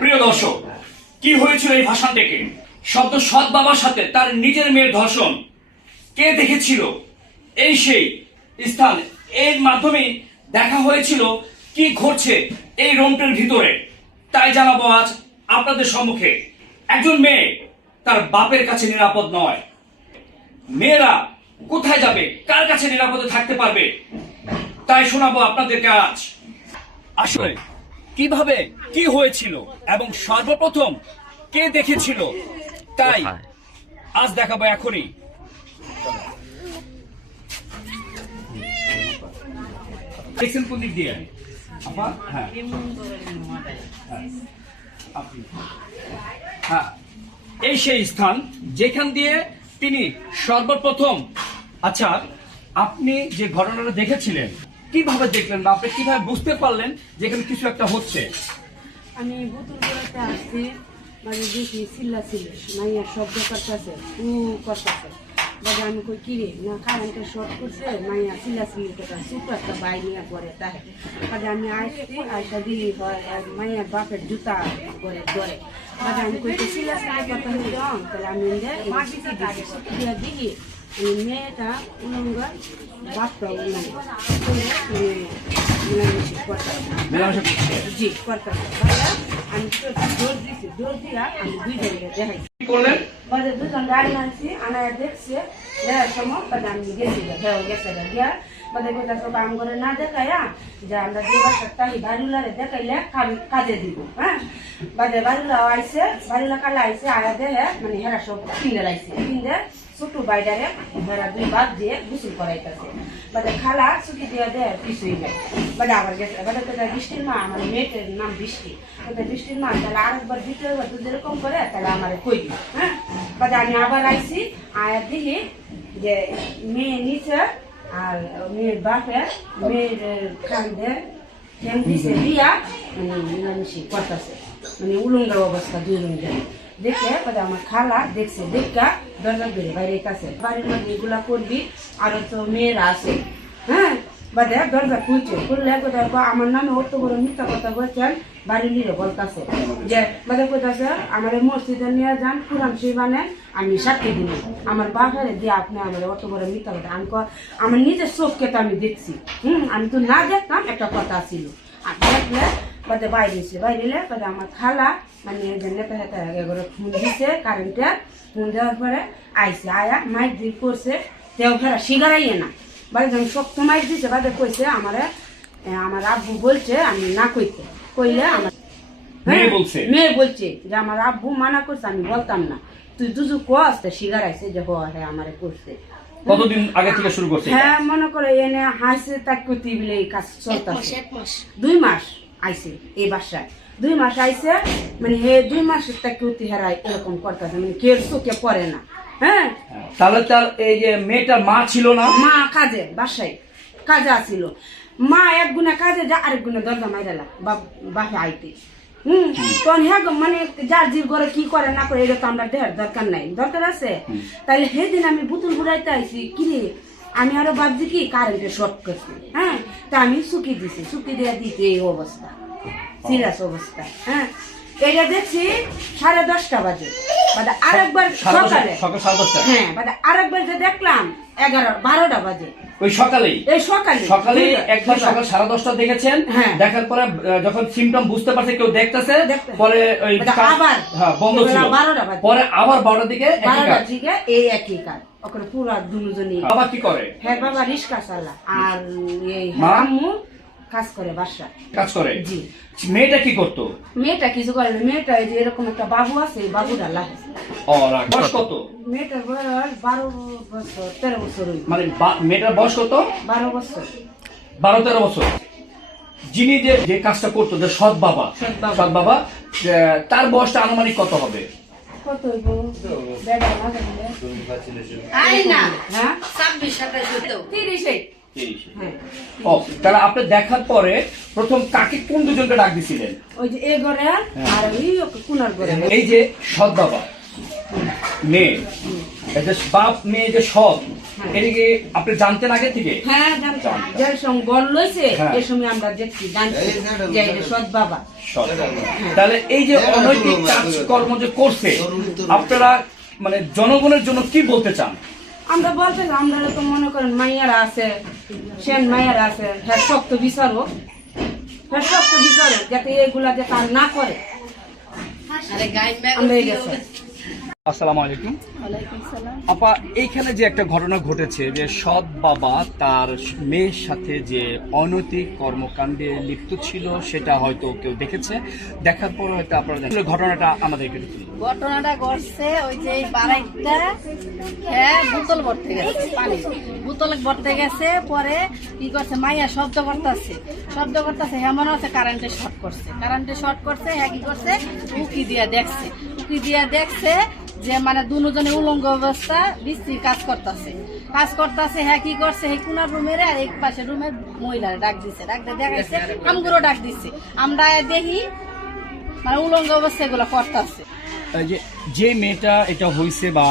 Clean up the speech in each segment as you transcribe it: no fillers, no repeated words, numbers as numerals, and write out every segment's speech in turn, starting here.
প্রিয় দর্শক, কি হয়েছিল এই ভাষণ থেকে? শব্দ সৎ বাবার সাথে তার নিজের মেয়ের ধর্ষণ কে দেখেছিল? এই সেই স্থান। এর মাধ্যমে দেখা হয়েছিল কি ঘটছে এই রোমটের ভিতরে। তাই জানাবো আজ আপনাদের সম্মুখে। একজন মেয়ে তার বাপের কাছে নিরাপদ নয়। মেয়েরা কোথায় যাবে, কার কাছে নিরাপদে থাকতে পারবে, তাই শোনাবো আপনাদেরকে আজ। আসলে কিভাবে কি হয়েছিল এবং সর্বপ্রথম কে দেখেছিল, তাই আজ দেখাবো এখনই। দেখছেন কোন দিক দিয়ে? হ্যাঁ, এই সেই স্থান যেখান দিয়ে তিনি সর্বপ্রথম। আচ্ছা, আপনি যে ঘটনাটা দেখেছিলেন কিভাবে দেখলেন বা আপনি কিভাবে বুঝতে পারলেন যেখানে কিছু একটা হচ্ছে? আমি বোতল বেড়াতে আসছি, মানে দেখি চিল্লা চিল্লি মাইয়া শব্দ করতেছে, করতেছে। বাজে আমি কই কিরে না কারেন্টে শর্ট করছে, মাইয়া চিল্লা চিল্লি করতে ছোট একটা বাই নিয়ে পরে তাই। বাজে আমি আসছি, আইসা দিলি হয় মাইয়ার বাপের জুতা করে ধরে। বাজে আমি কই চিল্লা চিল্লি করতে হইল, তাহলে আমি দিয়া দিই মেয়েটা উলঙ্গা বাপটা জি করতাম। আমি জোর দিচ্ছি, জোর দিয়া আমি দুইজনকে দেখাইছি। বাজে দুজন গাড়ি আনছি, আনা দেখছে দেখার সময় বাজে আমি গেছি গেছে গিয়া বাজে কোথাও সব কাম করে না দেখাইয়া যে আমরা যে বাচ্চাটা বাড়িওয়ালারে দেখাইলে কাজে দিব। হ্যাঁ, বাজে বাড়িওয়ালা আইসে, বাড়িওয়ালা কালা আইসে আয়া দেহে মানে হেরা সব কিনে লাইছে, কিনে ছোট বাইডারে হেরা দুই বাদ দিয়ে গোসল করাইতেছে। বাজে খালা ছুটি দিয়ে দেয় পিছুই যায়। বাজে আবার গেছে, বাজে কোথায় বৃষ্টির মা, আমার মেয়েটার নাম বৃষ্টি, কোথায় বৃষ্টির মা তাহলে আরেকবার দ্বিতীয়বার তুই যেরকম করে তাহলে আমার কই দিই। হ্যাঁ, বাজে আমি আবার আইসি, আয়া দেখি যে মেয়ে নিচে আর মেয়ের বাপে মেয়ের কান্দে ঠ্যাং দিছে দিয়া মানে মিলামিশি করতেছে, মানে উলঙ্গা অবস্থা দুই রঙে দেখে বাজে আমার খালা দেখছে, দেখা দরজা ধরে বাইরে কাছে বাড়ির মধ্যে এগুলা করবি আরো তো মেয়েরা আছে। হ্যাঁ, বাদে দরজা খুলছে, খুললে কোথায় আমার নামে অত বড় মিথ্যা কথা বলছেন বাড়ির নিয়ে বলতেছে যে বাদে কোথাছে আমার মসজিদে নিয়ে যান কোরআন শিবানে আমি সাক্ষী দিব, আমার বাপের দিয়ে আপনি আমার অত বড় মিথ্যা কথা। আমি আমার নিজের চোখকে তো আমি দেখছি। আমি তো না দেখতাম একটা কথা ছিল, আর দেখলে বাদে বাইরেছে, বাইরে বাদে আমার খালা মানে নেতা হেতা এগুলো ফোন দিছে কারেন্টে, ফোন দেওয়ার পরে আইসে, আয়া মাইক দিয়ে করছে তেও ফেরা সিগারাইয়ে না। বাড়ি যখন শক্ত মাইক দিছে বাদে কইছে আমার আব্বু বলছে আমি না কইতে, কইলে আমার মেয়ে বলছে যে আমার আব্বু মানা করছে আমি বলতাম না, তুই দুজু কস সিগারাইছে যে হ্যাঁ আমারে করছে। কতদিন আগে থেকে শুরু করছে? হ্যাঁ, মনে করে এনে হাসে তাক করতে বলে এই কাজ চলতেছে। 2 মাস আইছে এই বাসায়, 2 মাস আইছে, মানে হে 2 মাসের তাক করতে হারাই এরকম করতেছে, মানে কেউ চোখে পড়ে না। হ্যাঁ, তাহলে তার এই যে মেয়েটার মা ছিল না? মা কাজে বাসায় কাজে আসিল, মা এক গুণে কাজে যা আরেক গুণে দরজা মাইরালা বাসা আইতে। তখন হ্যাঁ মানে যার জির ঘরে কি করে না করে এটা তো আমরা দেখার দরকার নাই, দরকার আছে। তাইলে সেদিন আমি বুতুল ঘুরাইতে আইসি, কিরে আমি আরো ভাবছি কি কারেন্টে শর্ট করছি। হ্যাঁ, তা আমি চুকি দিছি, চুকি দিয়ে দিতে এই অবস্থা, সিরিয়াস অবস্থা। হ্যাঁ, এটা দেখছি 10:30 বাজে, আরেকবার সকালে হ্যাঁ আরেকবার যে দেখলাম 11-12টা বাজে ওই সকালেই, এই সকালে একবার সকাল 10:30 দেখেছেন। দেখার পরে যখন সিমটম বুঝতে পারছে কেউ দেখতেছে, পরে ওই আবার বন্ধ ছিল, 12টা বাজে, পরে আবার 12টার দিকে এই একই কাজ ওখানে পুরা দুজনই। বাবা কি করে? হ্যাঁ, বাবা রিক্সা চালা, আর এই আম্মু কাজ করে, বাসা কাজ করে। জি। মেয়েটা কি করতো? মেয়েটা কিছু করে না, মেয়েটা এই যে এরকম একটা বাবু আছে, বাবুটা লাগে। বয়স কত? মেয়েটার বয়স 12 বছর 13 বছর। মানে মেয়েটার বয়স কত? 12 বছর 12-13 বছর। যিনি যে কাজটা করতো, যে সৎ বাবা তার বয়সটা আনুমানিক কত হবে? কত হইব বেড়া লাগে আই না, হ্যাঁ 26-27 হ্যাঁ। ও, তাহলে আপনি দেখার পরে প্রথম কাকে কোন দুজনকে ডাক দিছিলেন? ওই যে এ ঘরে আর ওই কোনার ঘরে। এই যে সৎ বাবা মেয়ে, এই যে বাপ মেয়ে যে সৎ, এদিকে আপনি জানতেন আগে থেকে? হ্যাঁ জানতাম, যে সময় বললইছে হ্যাঁ। এই সময় আমরা দেখছি জানছি যে এটা সৎ বাবা। তাহলে এই যে অনৈতিক কাজকর্ম যে করছে, আপনারা মানে জনগণের জন্য কি বলতে চান? আমরা বলতে আমরা তো মনে করেন মাইয়ারা আছে, সেন মাইয়ারা আছে, হ্যাঁ শক্ত বিচারক, হ্যাঁ শক্ত বিচারক, যাতে এগুলা যাতে আর না করে। আমরা এই গেছে। আসসালামু আলাইকুম। আপা, এইখানে যে একটা ঘটনা ঘটেছে যে সৎ বাবা তার মেয়ের সাথে যে অনৈতিক কর্মকাণ্ডে লিপ্ত ছিল, সেটা হয়তো কেউ দেখেছে, দেখার পর হয়তো আপনারা জানেন। ঘটনাটা আমাদেরকে একটু বলুন। ঘটনাটা ঘটছে ওই যে বারাইটা হ্যাঁ বোতল ভরতে গেছে, পানি বোতল ভরতে গেছে, পরে কি করছে মাইয়া শব্দ করতেছে হ্যাঁ মনে হচ্ছে কারেন্টে শর্ট করছে, হ্যাঁ কি করছে উকি দিয়া দেখছে যে মানে দুজনে উলঙ্গ অবস্থা বিশ্রী কাজ করতেছে, হ্যাঁ কি করছে এই কোনার রুমের আর এক পাশে রুমের মহিলারা ডাক দেখাইছে, আমগুলো ডাক দিচ্ছে, আমরা দেখি মানে উলঙ্গ অবস্থা এগুলো করতেছে। যে মেয়েটা এটা হয়েছে বা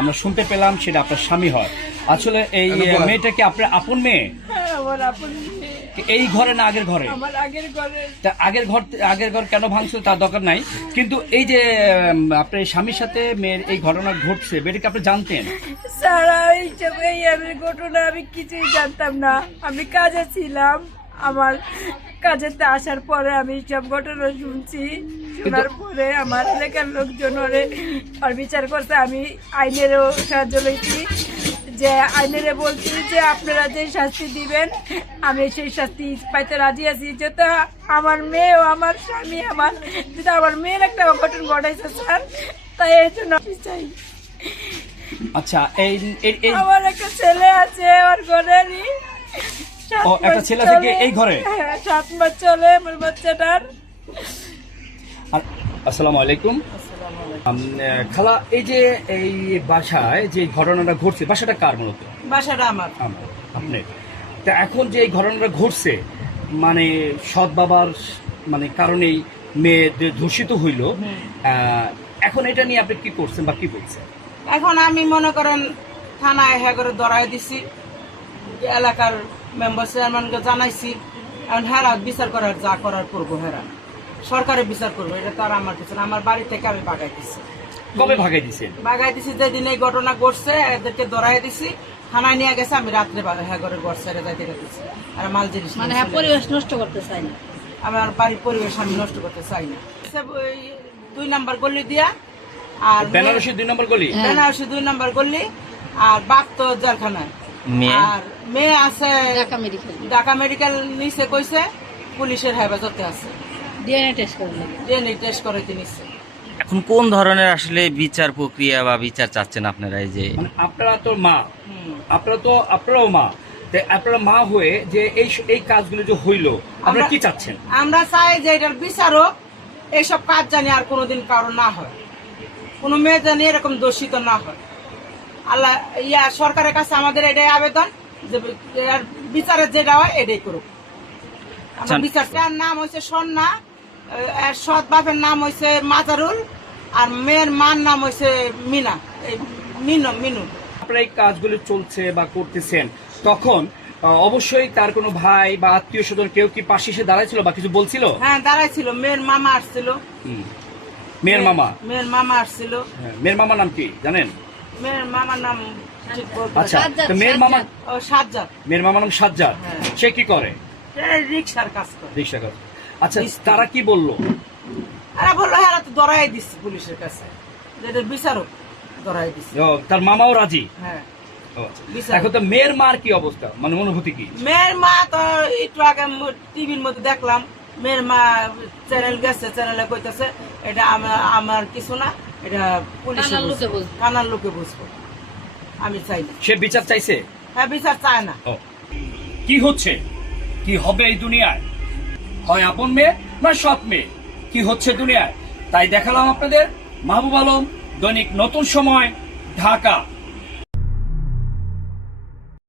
আমরা শুনতে পেলাম সেটা আপনার স্বামী হয়, আসলে এই মেয়েটা কি আপনার আপন মেয়ে? এই ঘরে না আগের ঘরে? তা আগের ঘর কেন ভাঙছিল তার দরকার নাই, কিন্তু এই যে আপনার স্বামীর সাথে মেয়ের এই ঘটনা ঘটছে, এটা কি আপনি জানতেন? সারা এইসব এই ঘটনা আমি কিছুই জানতাম না। আমি কাজে ছিলাম, আমার কাজেতে আসার পরে আমি সব ঘটনা শুনছি, শোনার পরে আমার এলাকার লোকজন আর বিচার করছে। আমি আইনেরও সাহায্য লইছি, যে আইনেরে বলছি যে আপনারা যে শাস্তি দিবেন আমি সেই শাস্তি পাইতে রাজি আছি, যেহেতু আমার মেয়ে ও আমার স্বামী আমার যেটা আমার মেয়ের একটা অঘটন ঘটাইছে স্যার, তাই এই জন্য আমি চাই। আচ্ছা, আমার একটা ছেলে আছে, ওর ঘরেরই একটা ছেলে থেকে এই ঘরে 7 মাস চলে আমার বাচ্চাটার। আসসালামু আলাইকুম। খালা, এই যে এই বাসায় যে ঘটনাটা ঘটছে, বাসাটা কার মূলত? বাসাটা আমার। আপনি তা এখন যে এই ঘটনাটা ঘটছে, মানে সৎ বাবার মানে কারণেই মেয়ে ধর্ষিত হইল, এখন এটা নিয়ে আপনি কি করছেন বা কি বলছেন? এখন আমি মনে করেন থানায় হ্যাঁ করে ধরাই দিছি, এলাকার মেম্বার চেয়ারম্যানকে জানাইছি, এখন হেরা বিচার করার যা করার করবো, হেরা সরকারে বিচার করবো, এটা তো আর আমার কিছু না। আমার বাড়ি থেকে আমি বাগাই দিছি। কবে ভাগাই দিছেন? বাগাই দিছি যেদিন এই ঘটনা ঘটছে, এদেরকে ধরাই দিছি, থানায় নিয়ে গেছে, আমি রাত্রে হ্যাঁ করে ঘর ছেড়ে যাইতে গেছি। আর মাল জিনিস মানে হ্যাঁ পরিবেশ নষ্ট করতে চাই না, আমার বাড়ির পরিবেশ আমি নষ্ট করতে চাই না। 2 নম্বর গলি দিয়া, আর বেনারসি 2 নম্বর গলি, বেনারসি 2 নম্বর গলি, আর বাপ তো জেলখানায়, আর মেয়ে আছে ঢাকা মেডিকেল নিচে কইছে পুলিশের হেফাজতে আছে, ডিএনএ টেস্ট করাইতে নিছে। এখন কোন ধরনের আসলে বিচার প্রক্রিয়া বা বিচার চাচ্ছেন আপনারা? এই যে মানে আপনারা তো মা, আপনারাও মা, আপনারা মা হয়ে যে এই কাজগুলো যে হইলো, আপনারা কি চাচ্ছেন? আমরা চাই যে এটার বিচারক এইসব কাজ জানি আর কোনোদিন কারো না হয়, কোনো মেয়ে জানি এরকম দোষিত না হয়। আল্লাহ সরকারের কাছে আমাদের এটাই আবেদন যে বিচারের যেটা হয় এটাই করুক। আমার বিচারটার নাম হয়েছে সন্না, সৎ বাপের নাম হয়েছে মাজারুল, আর মেয়ের মার নাম হয়েছে মিনা, মিনু। আপনারা এই কাজগুলো চলছে বা করতেছেন, তখন অবশ্যই তার কোনো ভাই বা আত্মীয় স্বজন কেউ কি পাশে এসে দাঁড়াইছিল বা কিছু বলছিল? হ্যাঁ দাঁড়াইছিল, মেয়ের মামা আসছিল। মেয়ের মামা আসছিল। মেয়ের মামার নাম কি জানেন? মেয়ের মামার নাম আচ্ছা, মেয়ের মামা সাজ্জাদ। মেয়ের মামার নাম সাজ্জাদ। সে কি করে? রিক্সার কাজ করে। আচ্ছা, তারা কি বললো? এরা বললো হ্যাঁ তো ধরাই দিচ্ছে পুলিশের কাছে, যেটা বিচারক ধরাই দিচ্ছে। তার মামাও রাজি? হ্যাঁ। এখন তো মেয়ের মার কি অবস্থা, মানে অনুভূতি কি? মেয়ের মা তো একটু আগে টিভির মধ্যে দেখলাম, মেয়ের মা চ্যানেল গেছে, চ্যানেলে কইতেছে এটা আমার কিছু না, এটা পুলিশের কানার লোকে বুঝবো। আমি চাই না। সে বিচার চাইছে? হ্যাঁ, বিচার চায় না। কি হচ্ছে, কি হবে এই দুনিয়ায়? হয় আপন মেয়ে না সৎ মেয়ে, কি হচ্ছে দুনিয়ায় তাই দেখালাম আপনাদের। মাহবুব আলম, দৈনিক নতুন সময়, ঢাকা।